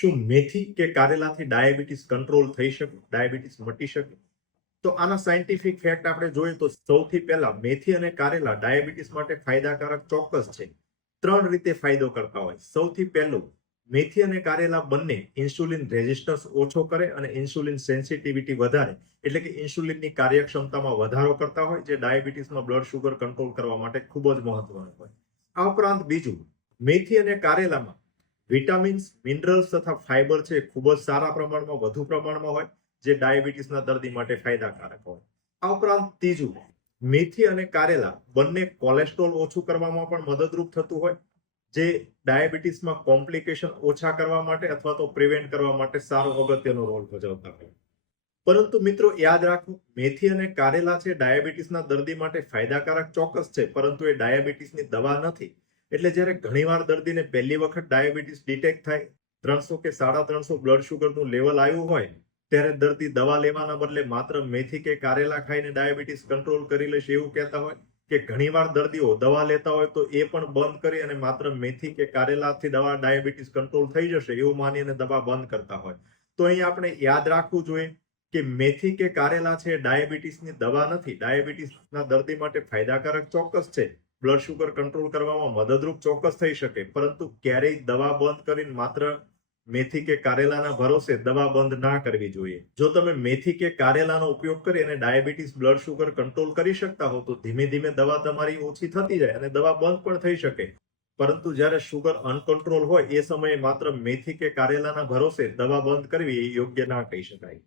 શું મેથી કે કારેલાથી ડાયાબિટીસ કંટ્રોલ થઈ શકે, ડાયાબિટીસ મટી શકે? તો આના સાયન્ટિફિક ફેક્ટ આપણે જોઈએ તો સૌથી પહેલા મેથી અને કારેલા ડાયાબિટીસ માટે ફાયદાકારક ચોક્કસ છે. 3 રીતે ફાયદો કરતા હોય. સૌથી પહેલું, મેથી અને કારેલા બંને ઇન્સ્યુલિન રેઝિસ્ટન્સ ઓછો કરે અને ઇન્સ્યુલિન સેન્સિટિવિટી વધારે, એટલે કે ઇન્સ્યુલિનની કાર્યક્ષમતામાં વધારો કરતા હોય, જે ડાયાબિટીસમાં બ્લડ શુગર કંટ્રોલ કરવા માટે ખૂબ જ મહત્વનું હોય. આ ઉપરાંત બીજું, મેથી અને કારેલામાં વિટામિન્સ, મિનરલ્સ તથા ફાઇબર છે ખૂબ જ સારા પ્રમાણમાં, વધુ પ્રમાણમાં હોય, જે ડાયાબિટીસના દર્દી માટે ફાયદાકારક હોય. આ ઉપરાંત ત્રીજું, મેથી અને કારેલા બંને કોલેસ્ટ્રોલ ઓછું કરવામાં પણ મદદરૂપ થતું હોય, જે ડાયાબિટીસમાં કોમ્પ્લિકેશન ઓછા કરવા માટે અથવા તો પ્રિવેન્ટ કરવા માટે સારો અગત્યનો રોલ ભજવતા હોય. પરંતુ મિત્રો યાદ રાખો, મેથી અને કારેલા છે ડાયાબિટીસના દર્દી માટે ફાયદાકારક ચોક્કસ છે, પરંતુ એ ડાયાબિટીસની દવા નથી. એટલે જ્યારે ઘણીવાર દર્દીને પહેલી વખત ડાયાબિટીસ ડિટેક્ટ થાય, 300 કે 350 બ્લડ શુગરનું લેવલ આવ્યું હોય, ત્યારે દર્દી દવા લેવાના બદલે માત્ર મેથી કે કારેલા ખાઈને ડાયાબિટીસ કંટ્રોલ કરી લેશે એવું કહેતા હોય, કે ઘણીવાર દર્દીઓ દવા લેતા હોય તો એ પણ બંધ કરી અને માત્ર મેથી કે કારેલાથી દવા ડાયાબિટીસ કંટ્રોલ થઈ જશે એવું માનીને દવા બંધ કરતા હોય. તો અહીં આપણે યાદ રાખવું જોઈએ કે મેથી કે કારેલા છે ડાયાબિટીસની દવા નથી. ડાયાબિટીસના દર્દી માટે ફાયદાકારક ચોક્કસ છે, બ્લડ શુગર કંટ્રોલ કરવામાં મદદરૂપ ચોક્કસ થઈ શકે, પરંતુ ક્યારેય દવા બંધ કરીને માત્ર મેથી કે કારેલાના ભરોસે દવા બંધ ના કરવી જોઈએ. જો તમે મેથી કે કારેલાનો ઉપયોગ કરી અને ડાયાબિટીસ બ્લડ શુગર કંટ્રોલ કરી શકતા હો તો ધીમે ધીમે દવા તમારી ઓછી થતી જાય અને દવા બંધ પણ થઈ શકે. પરંતુ જ્યારે શુગર અનકંટ્રોલ હોય એ સમયે માત્ર મેથી કે કારેલાના ભરોસે દવા બંધ કરવી એ યોગ્ય ના કહી શકાય.